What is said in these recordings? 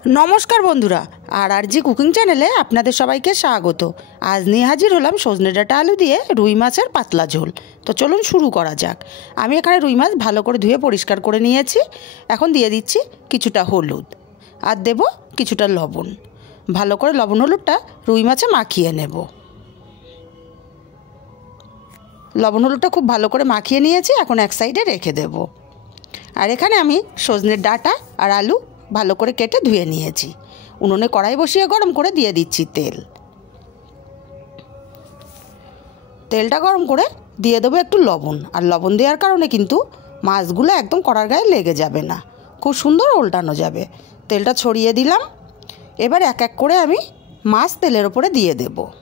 नमस्कार बंधुरा RG cooking चैनेले आपनादेर सबाइके स्वागत। आज निये हाजिर हलाम सजने डाटा आलू दिए रुई माछेर पातला झोल। तो चलुन शुरू करा जाक। आमी एखाने रुई माछ भालो करे धुए परिष्कार करे नियेछि। एखन दिये दिच्छि किछुटा हलुद आर देब किछुटा लबण। भालो करे लबण हलुदटा रुई माछे माखिये नेब। लबण हलुदटा खूब भालो करे माखिये नियेछि। एखन एक साइडे रेखे देब। आर एखाने आमी सजनेर डाटा आर आलू भालो करे केटे धुए नियेछि। उनुने कड़ाई बसिए गरम करे दिए दिচ্ছি तेल। तेलटा गरम करे दिए देबो एकटु लबण। और लबण देওয়ার कारणे किन्तु माछगुलो एकदम कड़ार गाये लेगे जाबे ना, खूब सुंदर उल्टानो जाबे। तेलटा छड़िए दिलाम। एबार एक एक करे आमी माछ तेलेर उपरे दिए देबो।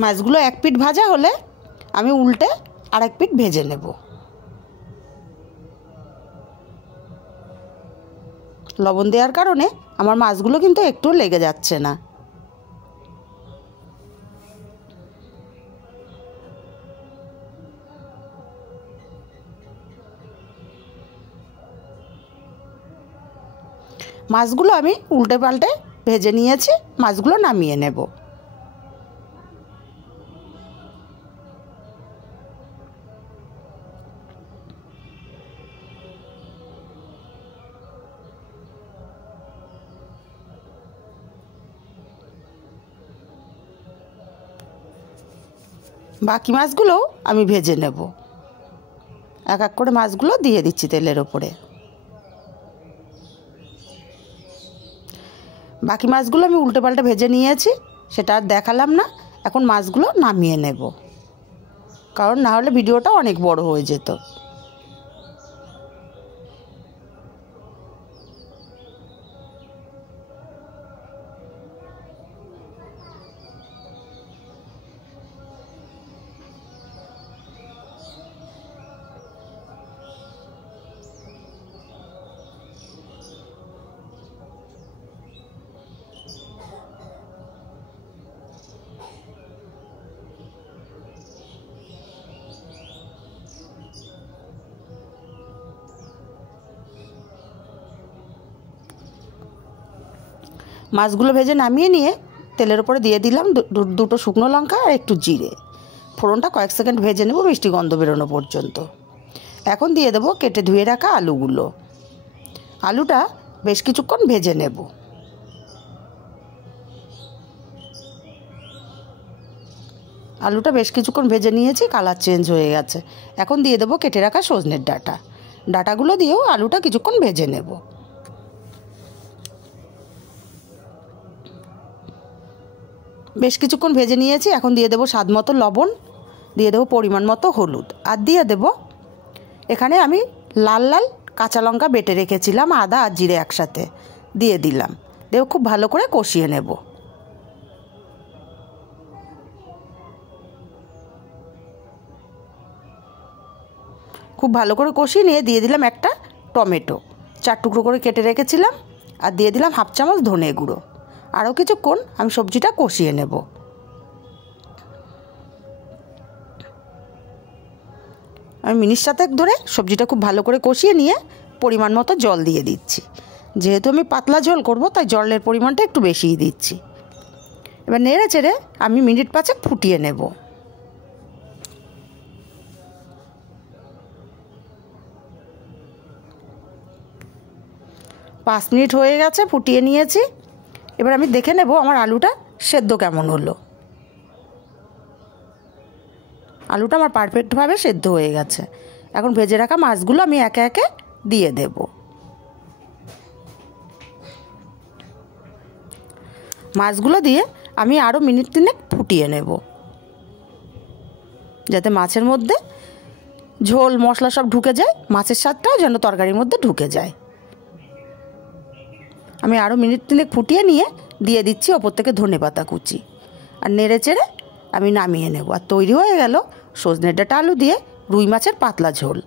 माछगुलो एक पिठ भाजा होले आमी उल्टे आरेक पिठ भेजे नेब। लबण देওয়ার कारणे आमार माछगुलो किन्तु एकटुओ लेगे जाच्छे ना। माछगुलो आमी उल्टे पाल्टे भेजे नियेछि। माछगुलो नामिये नेब। बाकी माछगुलो आमी भेजे नेब। एक एक करे माछगुलो दिए दिচ্ছি तेलेर उपरे। बाकी माछगुलो आमी उल्टे पाल्टे भेजे निয়েছি, সেটা আর দেখালাম না। এখন মাছগুলো নামিয়ে নেব, কারণ না হলে ভিডিওটা অনেক বড় হয়ে যেত। माछगुलो भेजे नामिए निये तेलेर उपरे दिए दिलाम दुटो शुकनो लंका और एकटु जिरे। फोड़नटा कयेक सेकेंड भेजे नेब मिष्टि गन्ध बेरोनो पर्यन्त। एखन दिए देब केटे धुए राखा आलुगुलो। आलुटा बेश किछुक्षण भेजे नेब। आलुटा बेश किछुक्षण भेजे निয়েছি, कालार चेंज हये गेছে। एखन दिए देब केटे राखा सजनेर डाटा। डाटागुलो दिएও आलुटा किछुक्षण भेजे नेब। बेश किछुक्षण भेजे निয়েছি। এখন দিয়ে দেব স্বাদ মতো লবণ, দিয়ে দেব পরিমাণ মতো হলুদ আর দিয়ে দেব এখানে আমি লাল লাল কাঁচা লঙ্কা বেটে রেখেছিলাম, আদা আর জিরে একসাথে দিয়ে দিলাম। দেব খুব ভালো করে কষিয়ে নেব। খুব ভালো করে কষিয়ে নিয়ে দিয়ে দিলাম একটা টমেটো 4 টুকরো করে কেটে রেখেছিলাম আর দিয়ে দিলাম হাফ চামচ ধনে গুঁড়ো। आरो किछुक्षण आमी सब्जिटा कषिए नेब। आमी मिनिट 7 धरे सब्जिटा खूब भालो करे कषिए निये परिमाण मतो जल दिए दिচ্ছি। जेहेतु आमी पातला झोल करब ताई जलेर परिमाणटा एकटु बेशिई दिচ্ছি। एबार नेड़े चेड़े आमी मिनिट 5 फुटिए नेब। 5 मिनिट हये गेছে, फुटिए निয়েছি। এবার আমি দেখে নেব আমার আলুটা সেদ্ধ কেমন হলো। আলুটা আমার পারফেক্টভাবে সেদ্ধ হয়ে গেছে। এখন ভেজে রাখা মাছগুলো আমি একে একে দিয়ে দেব। মাছগুলো দিয়ে আমি আরও মিনিট 3 ফুটিয়ে নেব, যাতে মাছের মধ্যে ঝোল মশলা সব ঢুকে যায়, মাছের স্বাদটাও যেন তরকারির মধ্যে ঢুকে যায়। আমি আরও মিনিট 3 ফুটিয়ে নিয়ে দিয়ে দিচ্ছি ওপর থেকে ধনেপাতা কুচি আর নেড়ে চেড়ে আমি নামিয়ে নেব। আর তৈরি হয়ে গেল সজনে ডাঁটা আলু দিয়ে রুই মাছের পাতলা ঝোল।